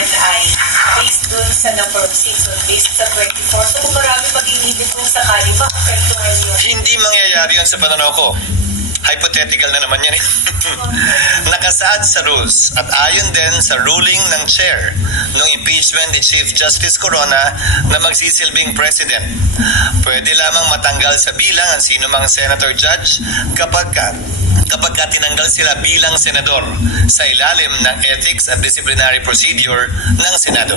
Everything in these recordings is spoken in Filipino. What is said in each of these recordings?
impeachment ay based dun sa number of seats, so based sa 24. So marami mag-inibig kung sakali maapektuhan yun. Hindi mangyayari yun sa pananaw ko. Hypothetical na naman yan. Nakasaad sa rules at ayon din sa ruling ng chair ng impeachment ni Chief Justice Corona na magsisilbing president. Pwede lamang matanggal sa bilang ang sinumang senator judge kapag tinanggal sila bilang senador sa ilalim ng Ethics at Disciplinary Procedure ng Senado.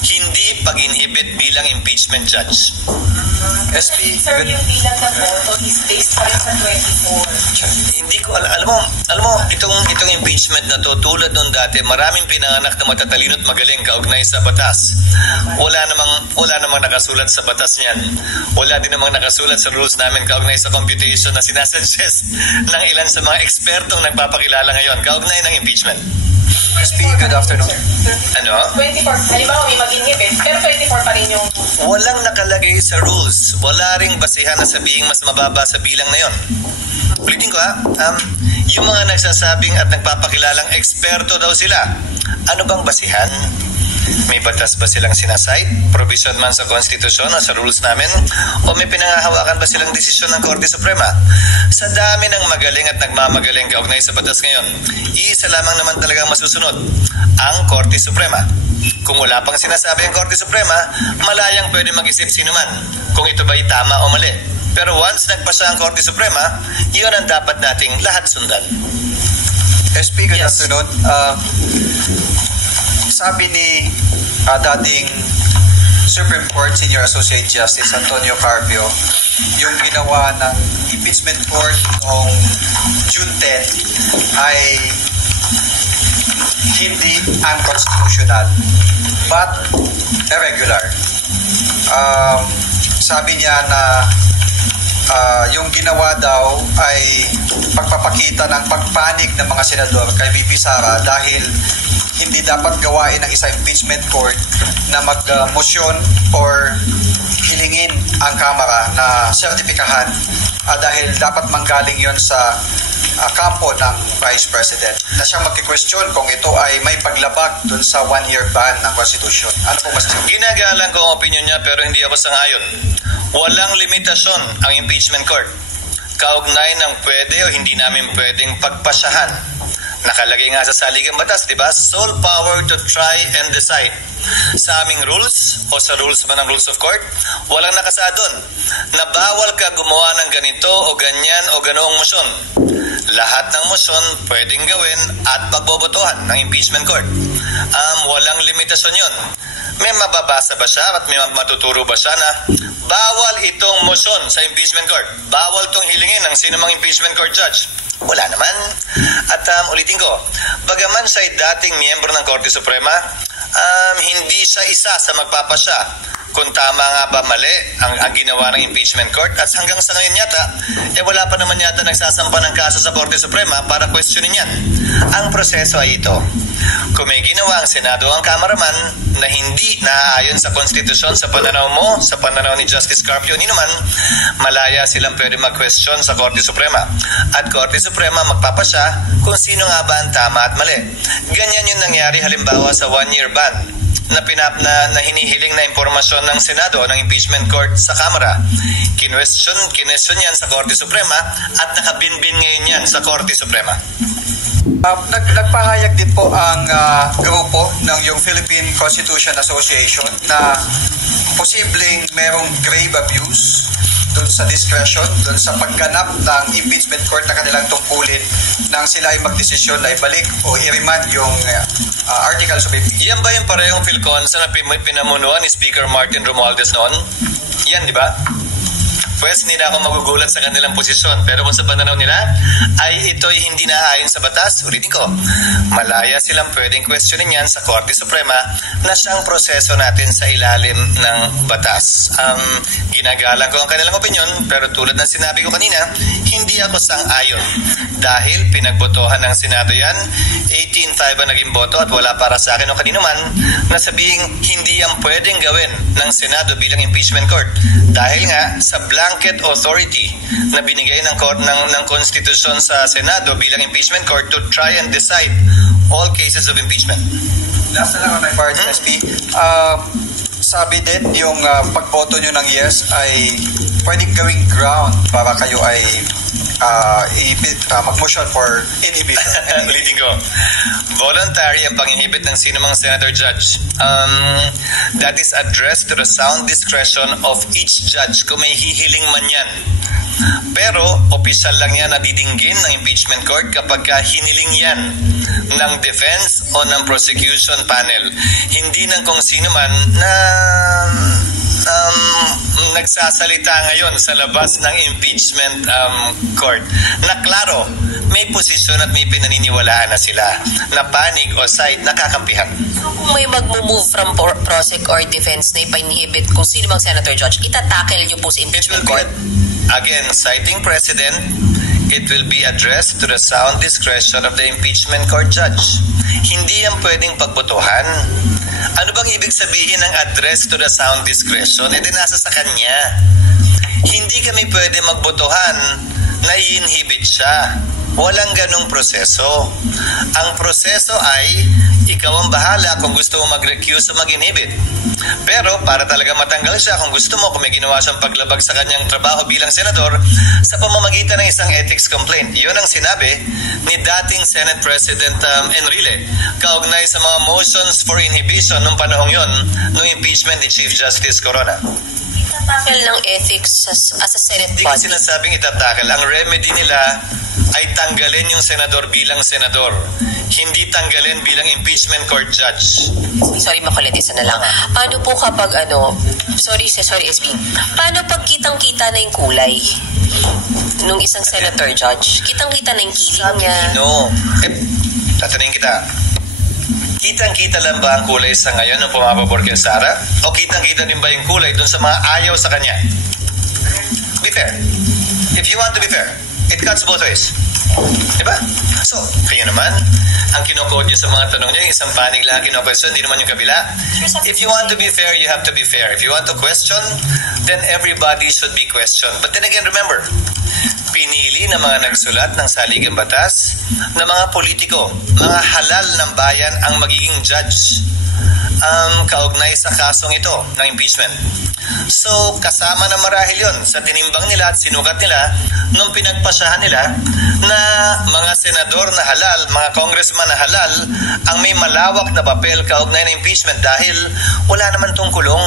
Hindi pag-inhibit bilang impeachment judge. SP, sir, yung bilang ng boto is based pa rin sa 24. Hindi ko alam mo itong impeachment na to, tulad nung dati, maraming pinanganak na matatalino at magaling kaugnay sa batas. Wala namang nakasulat sa batas niyan. Wala din namang nakasulat sa rules namin kaugnay sa computation na sinasuggest ng ilan sa mga ekspertong nagpapakilala ngayon kaugnay ng impeachment. SP, good afternoon. Ano? 24, halimbawa may mag-inhibit, pero 24 pa rin yung... Walang nakalagay sa rules. Wala ring basihan na sabihing mas mababa sa bilang na yon. Ulitin ko yung mga nagsasabing at nagpapakilalang eksperto daw sila. Ano bang basihan? May batas ba silang sinasite? Provision man sa konstitusyon o sa rules namin? O may pinangahawakan ba silang desisyon ng Korte Suprema? Sa dami ng magaling at nagmamagaling kaugnay sa batas ngayon, iisa lamang naman talagang masusunod, ang Korte Suprema. Kung wala pang sinasabi ang Korte Suprema, malayang pwede mag-isip sino man kung ito ba'y tama o mali. Pero once nagpasa ang Korte Suprema, yun ang dapat nating lahat sundan. SP, good afternoon. Sabi ni dating Supreme Court Senior Associate Justice Antonio Carpio, yung ginawa ng impeachment court noong June 10 ay hindi unconstitutional but irregular. Sabi niya na yung ginawa daw ay pagpapakita ng pagpanig ng mga senador kay VP Sara dahil hindi dapat gawain ng isang impeachment court na mag-motion or hilingin ang Kamara na sertipikahan dahil dapat manggaling yon sa kampo ng Vice President na siyang magki-question kung ito ay may paglabag dun sa 1-year ban ng Constitution. Ano po masasabi? Ginagalang ko ang opinion niya pero hindi ako sangayon. Walang limitasyon ang impeachment court. Kaugnay ng pwede o hindi namin pwedeng pagpasyahan. Nakalagay nga sa saligang batas, di ba? Sole power to try and decide. Sa aming rules o sa rules man ng rules of court, walang nakasaad doon na bawal ka gumawa ng ganito o ganyan o ganoong motion. Lahat ng motion pwedeng gawin at pagbobotohan ng impeachment court. Walang limitasyon yun. May mababasa ba siya at may matuturo ba siya na bawal itong motion sa impeachment court? Bawal itong hilingin ng sinumang impeachment court judge? Wala naman. At ulitin ko, bagaman siya'y dating miyembro ng Korte Suprema, hindi siya isa sa magpapasya kung tama nga ba mali ang ginawa ng impeachment court. At hanggang sa ngayon yata, wala pa naman yata nagsasampa ng kaso sa Korte Suprema para questionin yan. Ang proseso ay ito. Kung may ginawa ang Senado ang Kamaraman na hindi naaayon sa konstitusyon sa pananaw mo, sa pananaw ni Justice Carpio, ni naman, malaya silang pwede mag-question sa Korte Suprema. At Korte Suprema magpapasya kung sino nga ba ang tama at mali. Ganyan yung nangyari halimbawa sa 1-year ban na hinihiling na impormasyon ng Senado ng impeachment court sa Kamara. Kinwestiyon yan sa Korte Suprema at nakabinbin ngayon yan sa Korte Suprema. Nagpahayag din po ang grupo ng yung Philippine Constitution Association na posibleng merong grave abuse doon sa discretion, doon sa pagganap ng impeachment court na kanilang tungkulin nang sila ay magdesisyon na ibalik o i-remand yung articles of impeachment. Yan ba yung parehong PhilCons na pinamunuan ni Speaker Martin Romualdez noon? Yan, di ba? Pwes, hindi na ako magugulat sa kanilang posisyon. Pero kung sa pananaw nila ay ito'y hindi naayon sa batas, ulitin ko, malaya silang pwedeng questionin yan sa Korte Suprema na siyang proseso natin sa ilalim ng batas. Ginagalang ko ang kanilang opinion, pero tulad ng sinabi ko kanina, hindi ako sang-ayon. Dahil pinagbotohan ng Senado yan, 18-5 ang naging boto at wala para sa akin o kanino man na sabihing hindi yan pwedeng gawin ng Senado bilang impeachment court. Dahil nga sa blanket authority na binigay ng konstitusyon sa Senado bilang impeachment court to try and decide all cases of impeachment. Last na lang on my part, SP. Sabi din, yung pagboto nyo ng yes ay pwedeng gawing ground para kayo ay mag-motion for inhibition. Ulitin ko. Voluntary ang pang-inhibit ng sinumang senator judge. That is addressed to the sound discretion of each judge kung may hihiling man yan. Pero, opisyal lang yan na didinggin ng impeachment court kapag hiniling yan ng defense o ng prosecution panel. Hindi ng kung sino man na nagsasalita ngayon sa labas ng impeachment court na klaro, may posisyon at may pinaniniwalaan na sila na panig o side nakakampihan. So kung may mag-move from prosec or defense na ipa-inhibit kung sino mang senator judge, itatackle nyo po sa impeachment court? Again, citing precedent, it will be addressed to the sound discretion of the impeachment court judge. Hindi yan pwedeng pagbotohan. Ano bang ibig sabihin ng address to the sound discretion? E di nasa sa kanya. Hindi kami pwede magbotohan na i-inhibit siya. Walang ganong proseso. Ang proseso ay ikaw ang bahala kung gusto mo mag-recuse o mag-inhibit. Pero para talaga matanggal siya, kung gusto mo, kung may ginawa siyang paglabag sa kanyang trabaho bilang senador, sa pamamagitan ng isang ethics complaint. Yun ang sinabi ni dating Senate President Enrile kaugnay sa mga motions for inhibition nung panahong yun, nung impeachment ni Chief Justice Corona. Itatakil ng ethics as a Senate Hindi ko body? sinasabing itatakil. Ang remedy nila ay tanggalin yung senador bilang senador. Hindi tanggalin bilang impeachment court judge. Sorry, makulit, isa na lang. Paano po kapag sorry SB, paano pag kitang-kita na yung kulay nung isang senator judge? Kitang-kita na yung kiling niya? No. Tatanungin kita. Kitang-kita lang ba ang kulay sa ngayon nung pumapabor kay Sara? O kitang-kita din ba yung kulay dun sa mga ayaw sa kanya? Be fair. If you want to be fair, it cuts both ways. Diba? So, kayo naman, ang kinukode nyo sa mga tanong nyo, isang panig lang kinukwesto, hindi naman yung kabila. If you want to be fair, you have to be fair. If you want to question, then everybody should be questioned. But then again, remember, pinili ng mga nagsulat ng saligang batas na mga politiko, mga halal ng bayan ang magiging judge kaugnay sa kasong ito ng impeachment. So, kasama na marahil yun sa tinimbang nila at sinukat nila nung pinagpasyahan nila na mga senador na halal, mga congressman na halal ang may malawak na papel kaugnay ng impeachment dahil wala naman tong kulong,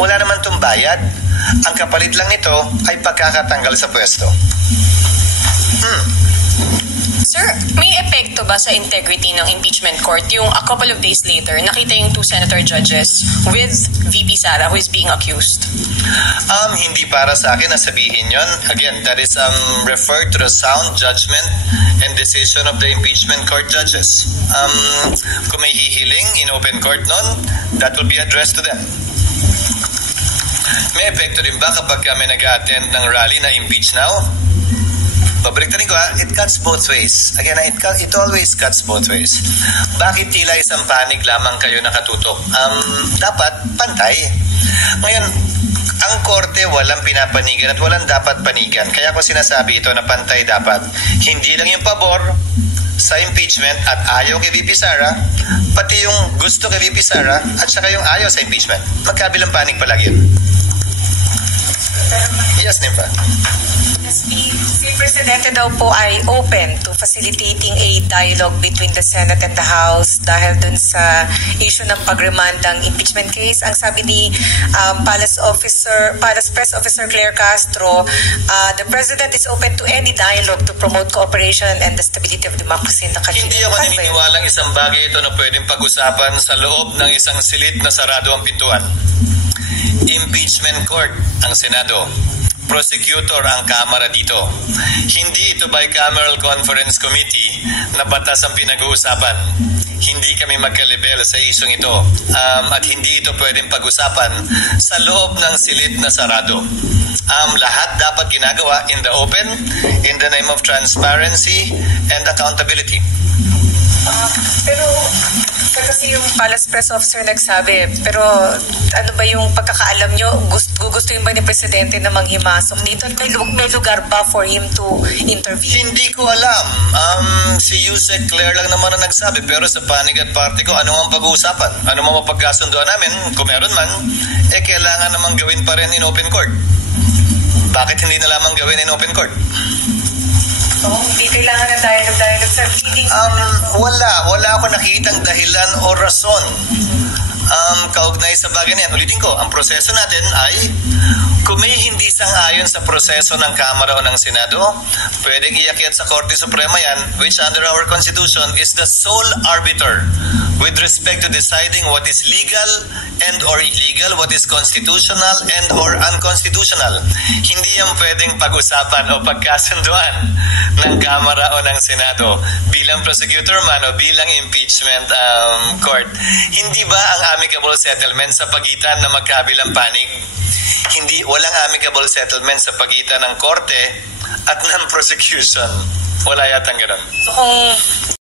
wala naman tong bayad. Ang kapalit lang nito ay pagkakatanggal sa pwesto. Sir, may epekto ba sa integrity ng impeachment court yung a couple of days later, nakita yung two senator judges with VP Sara who is being accused? Hindi para sa akin na sabihin yon. Again, that is referred to the sound judgment and decision of the impeachment court judges. Kung may hihiling in open court nun, that will be addressed to them. May epekto din ba kapag kami nag-attend ng rally na impeach now? Pabriktarin ko it cuts both ways. Again, it always cuts both ways. Bakit tila isang panig lamang kayo nakatutok? Dapat pantay. Ngayon, ang korte walang pinapanigan at walang dapat panigan. Kaya ko sinasabi ito na pantay dapat. Hindi lang yung pabor sa impeachment at ayaw kay VP Sara, pati yung gusto kay VP Sara at saka yung ayaw sa impeachment. Magkabilang panig palagi yun. Yes, Nimpa. Si Presidente daw po ay open to facilitating a dialogue between the Senate and the House dahil dun sa issue ng pag-remand ng impeachment case. Ang sabi ni Palace Press Officer Claire Castro, the President is open to any dialogue to promote cooperation and the stability of democracy in the country. Hindi ako naniniwalang isang bagay ito na pwedeng pag-usapan sa loob ng isang silid na sarado ang pintuan. Impeachment court ang Senado. Prosecutor ang Kamara dito. Hindi ito bicameral conference committee na batas ang pinag-uusapan. Hindi kami magkalibel sa isyong ito at hindi ito pwedeng pag-usapan sa loob ng silid na sarado. Lahat dapat ginagawa in the open, in the name of transparency and accountability. Pero sa Kasi yung Palace Press Officer nagsabi, pero ano ba yung pagkakaalam nyo, gugustuhin ba ni Presidente na manghimasok dito? May lugar ba for him to intervene? Hindi ko alam. Si Yusek Claire lang naman ang nagsabi, pero sa panig at party ko, ano ang pag-uusapan? Ano ang mapagkasunduan namin? Kung meron man, kailangan naman gawin pa rin in open court. Bakit hindi na lamang gawin in open court? Hindi kailangan ng dialogue sa meeting. Wala ako nakitang dahilan o rason kaugnay sa bagay na yan. Ulitin ko, ang proseso natin ay kung may hindi sang-ayon sa proseso ng Kamara o ng Senado, pwedeng iakyat sa Korte Suprema yan, which under our Constitution is the sole arbiter with respect to deciding what is legal and or illegal, what is constitutional and or unconstitutional. Hindi yan pwedeng pag-usapan o pagkasunduan ng Kamara o ng Senado bilang prosecutor man o bilang impeachment court. Hindi ba ang amicable settlement sa pagitan ng magkabilang panig? Walang amicable settlement sa pagitan ng korte at ng prosecution. Wala yatang ganun. So kung